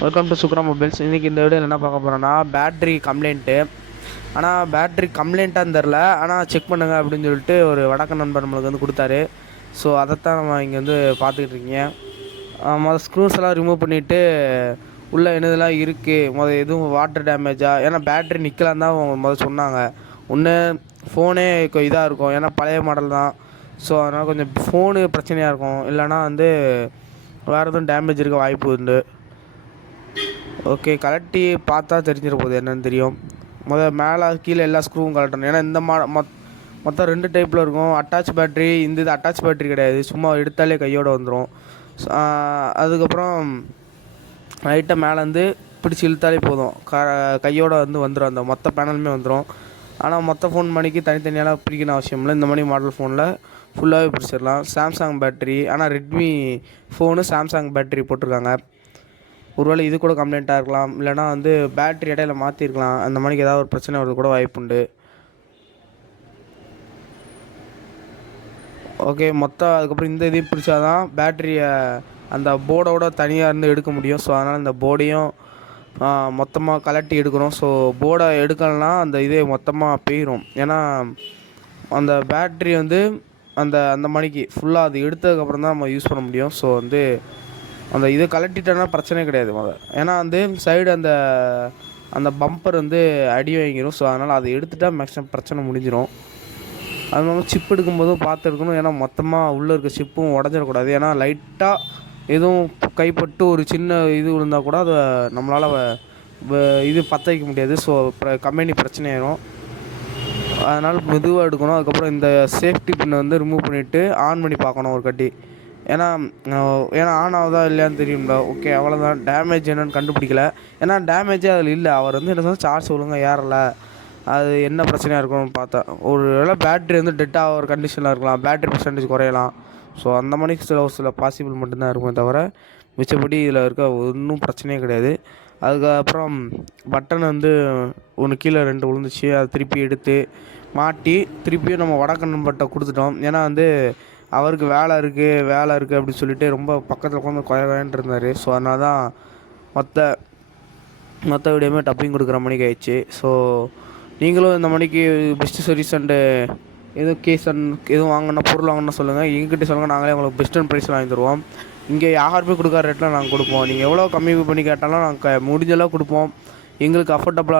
Welcome to சுக்ரா mobiles. இன்றைக்கி இந்த வீடியோவில் என்ன பார்க்க போகிறோன்னா பேட்ரி கம்ப்ளைண்ட்டு. ஆனால் பேட்ரி கம்ப்ளைண்ட்டான்னு தெரில, ஆனால் செக் பண்ணுங்க அப்படின்னு சொல்லிட்டு ஒரு வடக்கு நண்பர் நம்மளுக்கு வந்து கொடுத்தாரு. ஸோ அதைத்தான் நம்ம இங்கே வந்து பார்த்துக்கிட்டு இருக்கீங்க. மொதல் ஸ்க்ரூஸ் எல்லாம் ரிமூவ் பண்ணிவிட்டு உள்ளே என்னதெல்லாம் இருக்குது, எதுவும் வாட்டர் டேமேஜா, ஏன்னா பேட்ரி நிற்கலான்னு தான் அவங்க சொன்னாங்க. ஒன்று ஃபோனே இதாக இருக்கும், ஏன்னா பழைய மாடல் தான். ஸோ அதனால் கொஞ்சம் ஃபோனு பிரச்சனையாக இருக்கும், இல்லைனா வந்து வேறு எதுவும் டேமேஜ் இருக்க வாய்ப்பு உண்டு. ஓகே, கலட்டி பார்த்தா தெரிஞ்சிட போகுது என்னென்னு தெரியும். மேலே கீழே எல்லா ஸ்க்ரூவும் கலட்டணும். ஏன்னா இந்த மொத்தம் 2 டைப்பில் இருக்கும். அட்டாச் பேட்ரி, இந்த இது அட்டாச் பேட்ரி கிடையாது, சும்மா எடுத்தாலே கையோடு வந்துடும். அதுக்கப்புறம் லைட்டாக மேலேருந்து பிடிச்சி இழுத்தாலே போதும், கையோடு வந்துடும், அந்த மொத்த பேனலுமே வந்துடும். ஆனால் மொத்த ஃபோன் மணிக்கு தனித்தனியாலாம் பிரிக்கணும் அவசியம் இல்லை. இந்த மாதிரி மாடல் ஃபோனில் ஃபுல்லாகவே பிடிச்சிடலாம். சாம்சங் பேட்ரி, ஆனால் ரெட்மி ஃபோனு சாம்சங் பேட்ரி போட்டிருக்காங்க. ஒருவேளை இது கூட கம்ப்ளைண்ட்டாக இருக்கலாம், இல்லைனா வந்து பேட்ரி இடையில மாற்றிருக்கலாம். அந்த மாதிரி ஏதாவது ஒரு பிரச்சனை வரது கூட வாய்ப்புண்டு. ஓகே, அதுக்கப்புறம் இந்த இதையும் பிடிச்சா தான் பேட்ரியை அந்த போர்டோட தனியாக இருந்து எடுக்க முடியும். ஸோ அதனால் இந்த போர்டையும் மொத்தமாக கலட்டி எடுக்கணும். ஸோ போர்டை எடுக்கலைன்னா அந்த இதே மொத்தமாக போயிடும். ஏன்னா அந்த பேட்ரி வந்து அந்த மணிக்கு ஃபுல்லாக அது எடுத்ததுக்கப்புறம் தான் நம்ம யூஸ் பண்ண முடியும். ஸோ வந்து அந்த இதை கலட்டிட்டோன்னா பிரச்சனை கிடையாது ஏன்னா வந்து சைடு அந்த பம்பர் வந்து அடி வாங்கிடும். ஸோ அதனால் அதை எடுத்துட்டால் மேக்ஸிமம் பிரச்சனை முடிஞ்சிடும். அது இல்லாமல் சிப் எடுக்கும்போதும் பார்த்து எடுக்கணும், ஏன்னா மொத்தமாக உள்ளே இருக்க சிப்பும் உடஞ்சிடக்கூடாது. ஏன்னா லைட்டாக எதுவும் கைப்பட்டு ஒரு சின்ன இது விழுந்தால் கூட அதை நம்மளால் இது பற்ற வைக்க முடியாது. ஸோ கம்பெனி பிரச்சனையாயிரும். அதனால் மெதுவாக எடுக்கணும். அதுக்கப்புறம் இந்த சேஃப்டி பின்னை வந்து ரிமூவ் பண்ணிவிட்டு ஆன் பண்ணி பார்க்கணும் ஒரு கட்டி. ஏன்னா ஆன் ஆகுதா இல்லையான்னு தெரியும்ல. ஓகே, அவ்வளோதான். டேமேஜ் என்னென்னு கண்டுபிடிக்கல, ஏன்னா டேமேஜே அதில் இல்லை. அவர் வந்து என்ன சொன்னால் சார்ஜ் ஒழுங்காக ஏறலை, அது என்ன பிரச்சனையாக இருக்கும்னு பார்த்தா. ஒரு வேளை பேட்ரி வந்து டெட் ஆகிற ஒரு கண்டிஷனில் இருக்கலாம், பேட்ரி பர்சன்டேஜ் குறையலாம். ஸோ அந்த மணிக்கு சில பாசிபிள் மட்டும்தான் இருக்குமே தவிர மிச்சப்படி இதில் இருக்க ஒன்றும் பிரச்சனையே கிடையாது. அதுக்கப்புறம் பட்டன் வந்து ஒன்று கீழே 2 விழுந்துச்சு, அதை திருப்பி எடுத்து மாட்டி திருப்பியும் நம்ம வடக்கண்ணன் பட்டை கொடுத்துட்டோம். ஏன்னா வந்து அவருக்கு வேலை இருக்குது அப்படின்னு சொல்லிட்டு ரொம்ப பக்கத்தில் உட்காந்து குறைவேன்ட்டு இருந்தார். ஸோ அதனால தான் மற்ற வீடியோமே டப்பிங் கொடுக்குற மணிக்கு ஆயிடுச்சு. ஸோ நீங்களும் இந்த மணிக்கு பெஸ்ட்டு சர்வீஸ் அண்டு எதுவும் எதுவும் வாங்கினா பொருள் வாங்கினா சொல்லுங்கள், எங்ககிட்ட சொல்லுங்கள். நாங்களே உங்களுக்கு பெஸ்ட் அண்ட் ப்ரைஸில் வாங்கி தருவோம். இங்கே யாருமே கொடுக்குற ரேட்டில் நாங்கள் கொடுப்போம். நீங்கள் எவ்வளோ கம்மி பண்ணி கேட்டாலும் நாங்கள் முடிஞ்சளவு கொடுப்போம். எங்களுக்கு அஃபோர்டபுளாக